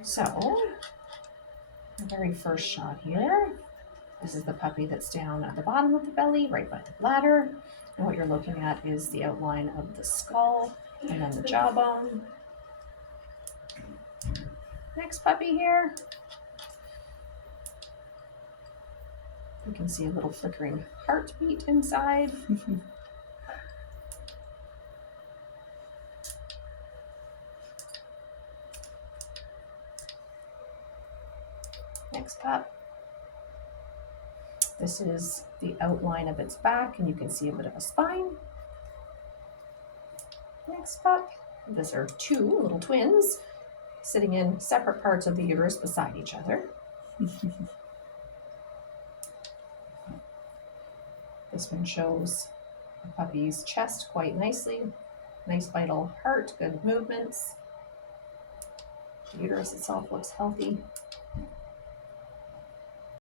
So, the very first shot here, this is the puppy that's down at the bottom of the belly, right by the bladder. And what you're looking at is the outline of the skull and then the jawbone. Next puppy here. You can see a little flickering heartbeat inside. Next pup. This is the outline of its back, and you can see a bit of a spine. Next pup. These are two little twins sitting in separate parts of the uterus beside each other. This one shows the puppy's chest quite nicely. Nice vital heart, good movements. The uterus itself looks healthy.